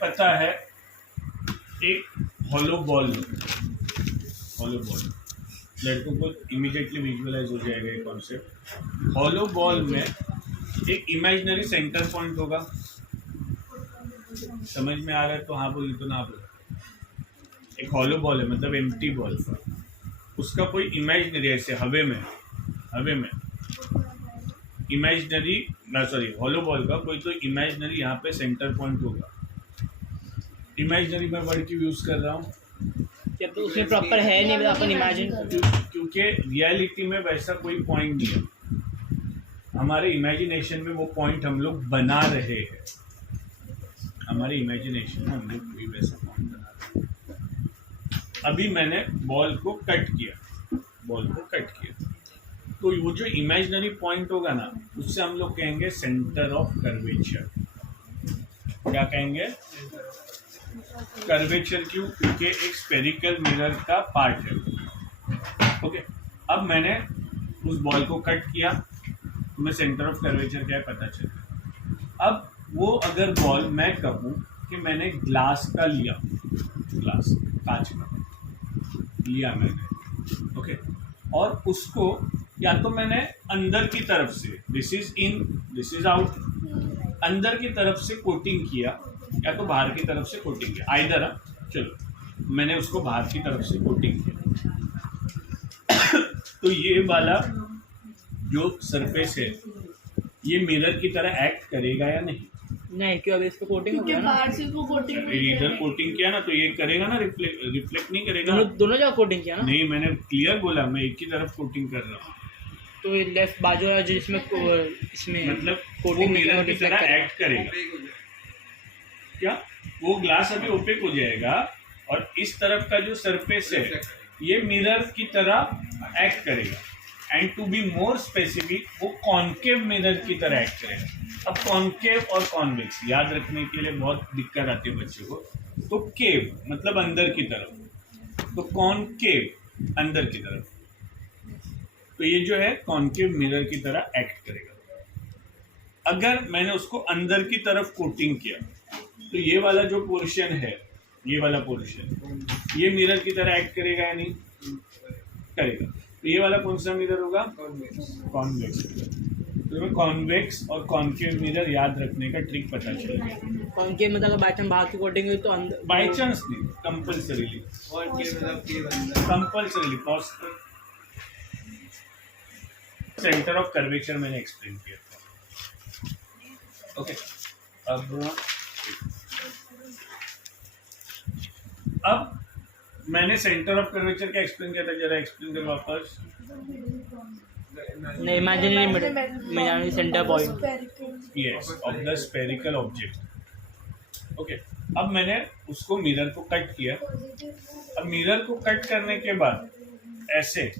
पता है एक हॉलो बॉल लड़कों को इमीडिएटली विजुअलाइज हो जाएगा ये कॉन्सेप्ट। हॉलो बॉल में एक इमेजिनरी सेंटर पॉइंट होगा। समझ में आ रहा है तो हाँ बोलिए तो ना बोले। एक हॉलो बॉल है मतलब एम्प्टी बॉल, उसका कोई इमेजिनरी ऐसे हवे में इमेजिनरी हॉलो बॉल का कोई तो इमेजिनरी यहाँ पे सेंटर पॉइंट होगा। इमेजिनरी मैं वर्ड की यूज कर रहा हूँ जब तो उसमें प्रॉपर है नहीं, मतलब अपन इमेजिन क्योंकि रियलिटी में वैसा कोई पॉइंट नहीं है। हमारे इमेजिनेशन में वो पॉइंट हम लोग बना रहे हैं। हमारे इमेजिनेशन में हम लोग कोई वैसा पॉइंट बना रहे हैं। अभी मैंने बॉल को कट किया, तो वो जो इमेजिनरी पॉइंट होगा ना, उससे हम लोग कहेंगे सेंटर ऑफ कर्वेचर। क्या कहेंगे? कर्वेचर। क्यों? क्योंकि एक स्फेरिकल मिरर का पार्ट है। ओके, अब मैंने उस बॉल को कट किया तो मैं सेंटर ऑफ कर्वेचर क्या है पता चला। अब वो अगर बॉल मैं कहूँ कि मैंने ग्लास का लिया, कांच का लिया मैंने, ओके, और उसको या तो मैंने अंदर की तरफ से, this is in this is out, अंदर की तरफ से कोटिंग किया या तो बाहर की तरफ से कोटिंग किया। आइदर चलो मैंने उसको बाहर की तरफ से कोटिंग किया तो ये वाला जो सरफेस है ये मिरर की तरह एक्ट करेगा या नहीं? नहीं, क्यों? अभी इस पे कोटिंग हो गया ना, बाहर से उसको कोटिंग इधर कोटिंग किया ना तो ये करेगा ना, रिफ्लेक्ट नहीं करेगा। दोनों जगह कोटिंग किया ना। नहीं, मैंने क्लियर बोला, मैं एक ही तरफ कोटिंग कर रहा हूँ। तो लेफ्ट बाजू है जिसमें इसमें मतलब वो मिरर की तरह एक्ट करेगा। क्या? वो ग्लास अभी ओपेक हो जाएगा और इस तरफ का जो सरफेस है ये मिरर की तरह एक्ट करेगा। And to be more specific, वो कॉन्केव मिरर की तरह एक्ट करेगा। अब कॉन्केव और कॉन्वेक्स याद रखने के लिए बहुत दिक्कत आती है बच्चों को। तो केव मतलब अंदर की तरफ, तो कॉन्केव अंदर की तरफ, तो ये जो है कॉन्केव मिरर की तरह एक्ट करेगा। अगर मैंने उसको अंदर की तरफ कोटिंग किया तो ये वाला जो पोर्शन है, ये वाला पोर्शन, ये मिरर की तरह एक्ट करेगा या नहीं करेगा? तो ये वाला कौन सा मिरर होगा? कॉन्वेक्स। तो मैं कॉन्वेक्स और कॉन्केव मिरर याद रखने का ट्रिक पता चलेगा। कॉन्केव मतलब अगर बाई चांस बाहर की कोटिंग हुई तो अंदर, बाई चांस नहीं, कंपल्सरीली सेंटर ऑफ कर्वेचर मैंने एक्सप्लेन किया था। ओके, अब मैंने सेंटर ऑफ कर्वेचर क्या एक्सप्लेन किया था, जरा एक्सप्लेन कर वापस। नहीं, imaginary centre point, yes, of the spherical object. Okay, अब मैंने उसको मिरर को कट किया। अब मिरर को कट करने के बाद ऐसे,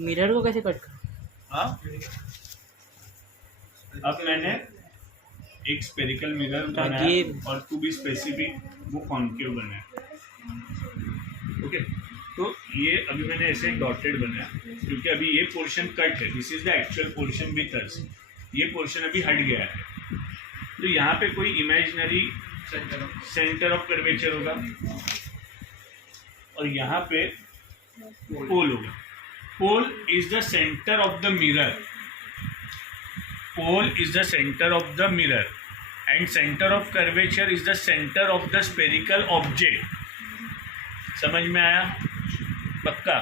मिरर को कैसे कट कर? हाँ, अब मैंने एक स्फेरिकल मिरर बनाया और टू बी स्पेसिफिक वो कॉन्केव बनाया। ओके, तो ये अभी मैंने ऐसे डॉटेड बनाया क्योंकि अभी ये पोर्शन कट है। This is the actual portion with us. ये पोर्शन अभी हट गया है, तो यहाँ पे कोई इमेजिनरी सेंटर ऑफ कर्वेचर होगा और यहाँ पे पोल होगा। Pole is the centre of the mirror, pole is the centre of the mirror and centre of curvature is the centre of the spherical object. समझ में आया? पक्का?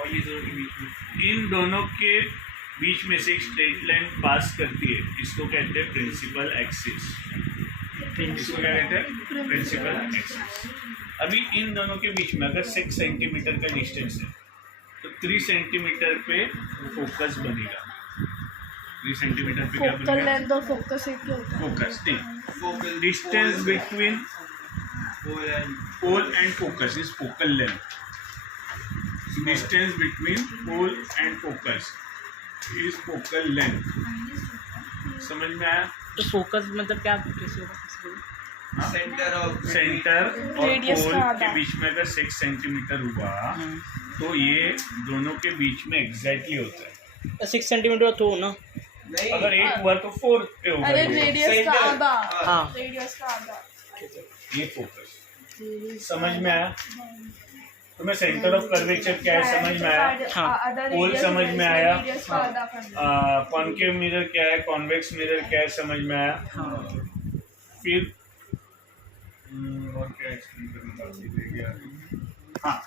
और ये इन दोनों के बीच में से एक स्ट्रेट लाइन पास करती है, इसको कहते हैं प्रिंसिपल एक्सिस। इसको क्या कहते हैं? Principal axis. अभी इन दोनों के बीच में अगर 6 सेंटीमीटर का डिस्टेंस है तो 3 सेंटीमीटर पे फोकस बनेगा। 3 सेंटीमीटर पे क्या बनेगा? फोकस नहीं, distance between pole and focus is focal length. Distance between pole and focus is focal length. समझ में आया? तो फोकस मतलब क्या? कैसे होगा? सेंटर और पोल के बीच में अगर 6 सेंटीमीटर हुआ तो ये दोनों के बीच में एग्जैक्टली होता है 6 सेंटीमीटर तो ना, अगर 8 हुआ तो 4 पे होगा। अरे रेडियस का आधा, हाँ, रेडियस का आधा। ये फोकस। समझ में आया? तुम्हें सेंटर ऑफ कर्वेचर क्या है समझ में आया? हाँ। पोल समझ में आया? कॉनकेव मिरर क्या है, कॉन्वेक्स मिरर क्या है समझ में आया? हाँ। फिर और क्या एक्सप्लेन करना बाकी रह गया? हाँ,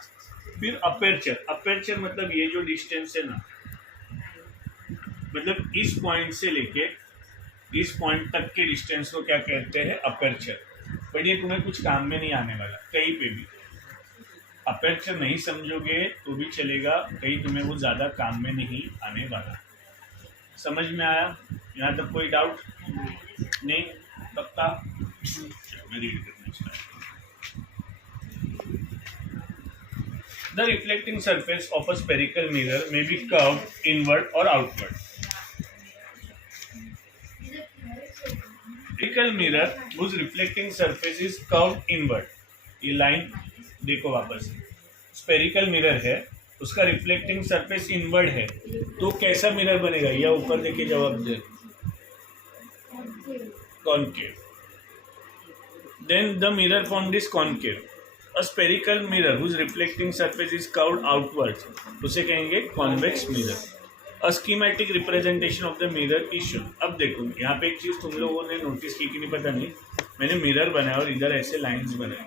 फिर अपर्चर। अपर्चर मतलब ये जो डिस्टेंस है ना, मतलब इस पॉइंट से लेके इस पॉइंट तक के डिस्टेंस को क्या कहते हैं? अपर्चर। बट ये तुम्हें कुछ काम में नहीं आने वाला कहीं पे भी। अपर्चर नहीं समझोगे तो भी चलेगा, कहीं तुम्हें वो ज़्यादा काम में नहीं आने वाला। समझ में आया? यहाँ तक कोई डाउट नहीं? पक्का? मैं रीड करना start. The reflecting surface of a spherical mirror may be curved inward or outward. Spherical mirror whose reflecting surface is curved inward. ये लाइन देखो वापस। स्पेरिकल मिरर है, उसका रिफ्लेक्टिंग सरफेस इनवर्ड है, तो कैसा मिरर बनेगा? या ऊपर देके जवाब दे। Concave. Then the mirror formed is concave. A spherical mirror whose reflecting surface is curved outwards, उसे कहेंगे convex mirror. A schematic representation of the mirror is shown. अब देखो यहाँ पे एक चीज़ तुम लोगों ने नोटिस की कि नहीं पता नहीं, मैंने मिरर बनाया और इधर ऐसे लाइंस बनाए।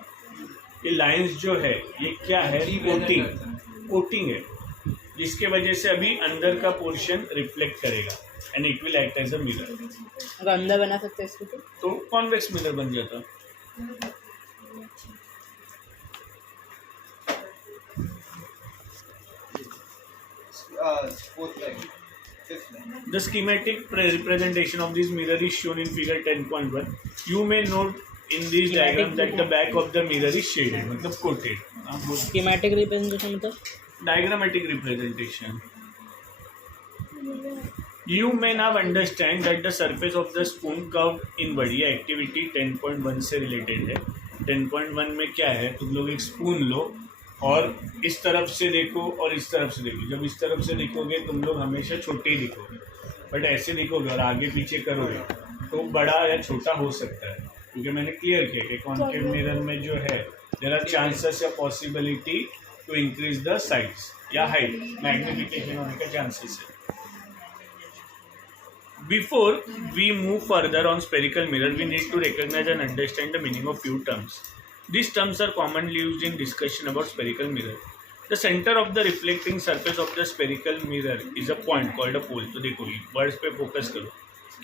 ये लाइंस जो है ये क्या है? कोटिंग है, जिसके वजह से अभी अंदर का पोर्शन रिफ्लेक्ट करेगा and it will act as a mirror. अगर अंदर बना सकते हैं इसको तो कॉन्वेक्स मिरर बन जाता। The schematic representation of this mirror is shown in figure 10.1. You may note in this diagram that the back of the mirror is shaded, मतलब coated. स्कीमेटिक रिप्रेजेंटेशन मतलब Diagrammatic representation. You may now understand that the surface of the spoon curved inward. ये activity 10.1 से related है। 10.1 में क्या है? तुम लोग एक स्पून लो और इस तरफ से देखो और इस तरफ से देखो। जब इस तरफ से देखोगे तुम लोग हमेशा छोटे ही दिखोगे, बट ऐसे दिखोगे और आगे पीछे करोगे तो बड़ा या छोटा हो सकता है, क्योंकि मैंने क्लियर किया कि कॉन्केव मिरर में जो है देयर आर चांसेस या possibility to increase the size या हाइट, मैग्निफिकेशन होने का चांसेस है। Before we move further on spherical mirror, we need to recognize and understand the meaning of few terms. These terms are commonly used in discussion about spherical mirror. The center of the reflecting surface of the spherical mirror is a point called a pole. तो देखो words पे focus करो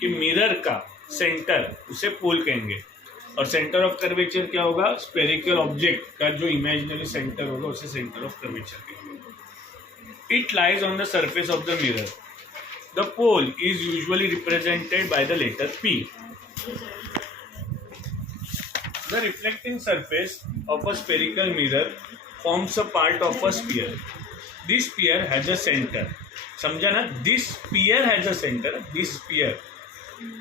कि mirror का centre उसे पोल कहेंगे, और centre of curvature क्या होगा? स्फेरिकल ऑब्जेक्ट का जो इमेजिनरी सेंटर होगा उसे सेंटर ऑफ कर्वेचर कहेंगे। It lies on the surface of the mirror. The pole is usually represented by the letter P. The reflecting surface of a spherical mirror forms a part of a sphere. This sphere has a center. समझा ना? This sphere has a center. This sphere.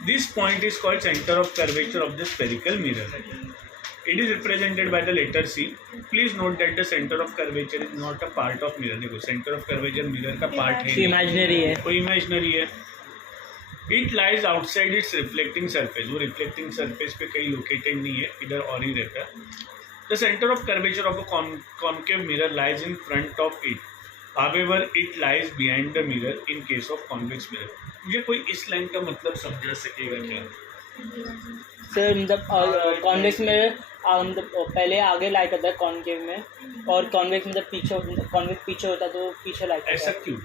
This point is called center of curvature of the spherical mirror. It is represented by the letter C. Please note that the center of curvature is not a part of mirror. देखो center of curvature mirror का part है, imaginary है, वो imaginary है। It lies outside its reflecting surface. वो reflecting surface पे कहीं located नहीं है, इधर और ही रहता है। The center of curvature of a concave mirror lies in front of it. However, it lies behind the mirror in case of convex mirror. मुझे कोई इस लाइन का मतलब समझा सकेगा क्या? सर मतलब कॉन्वेक्स में पहले आगे लाइट होता है कॉनकेव में, और कॉन्वेक्स मतलब कॉन्वेक्स पीछे होता है तो पीछे लाइट। ऐसा क्यों?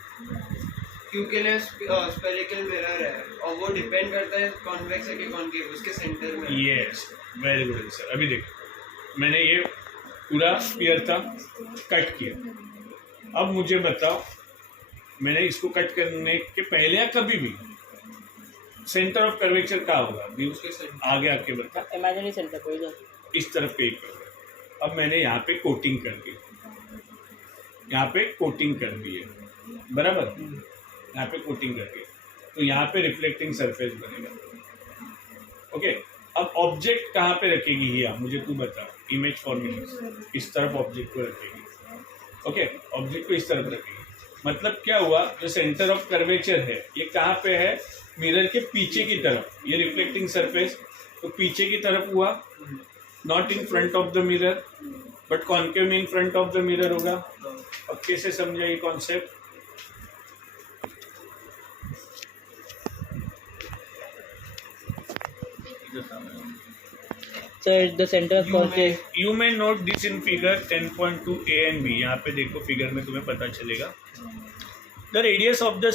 क्योंकि ना स्फेरिकल मिरर है और वो डिपेंड करता है कॉन्वेक्स है कि कॉनकेव, उसके सेंटर में। Yes, very good answer. अभी देखो मैंने ये पूरा स्फीयर था, कट किया। अब मुझे बताओ, मैंने इसको कट करने के पहले या कभी भी सेंटर ऑफ कर्वेचर क्या होगा? आगे आके बता। इमेजिनरी सेंटर कोई नहीं, इस तरफ पे होगा। अब मैंने यहाँ पे कोटिंग कर दी, यहाँ पे कोटिंग कर दी है, बराबर? यहाँ पे कोटिंग कर दी तो यहाँ पे रिफ्लेक्टिंग सरफेस बनेगा। ओके, अब ऑब्जेक्ट कहाँ पे रखेगी हिया? मुझे तू बता। इमेज फॉर्मेशन इस तरफ ऑब्जेक्ट को रखेगी। ओके, ऑब्जेक्ट को इस तरफ रखेगी। मतलब क्या हुआ? जो सेंटर ऑफ कर्वेचर है ये कहाँ पे है? मिरर के पीछे की तरफ। ये रिफ्लेक्टिंग सरफेस तो पीछे की तरफ हुआ, not in front of the mirror but concave में in front of the mirror होगा। अब कैसे समझा ये concept? Sir, the center of concave. You may note this in figure 10.2 A and B। यहाँ पे देखो फिगर में तुम्हें पता चलेगा। The radius of the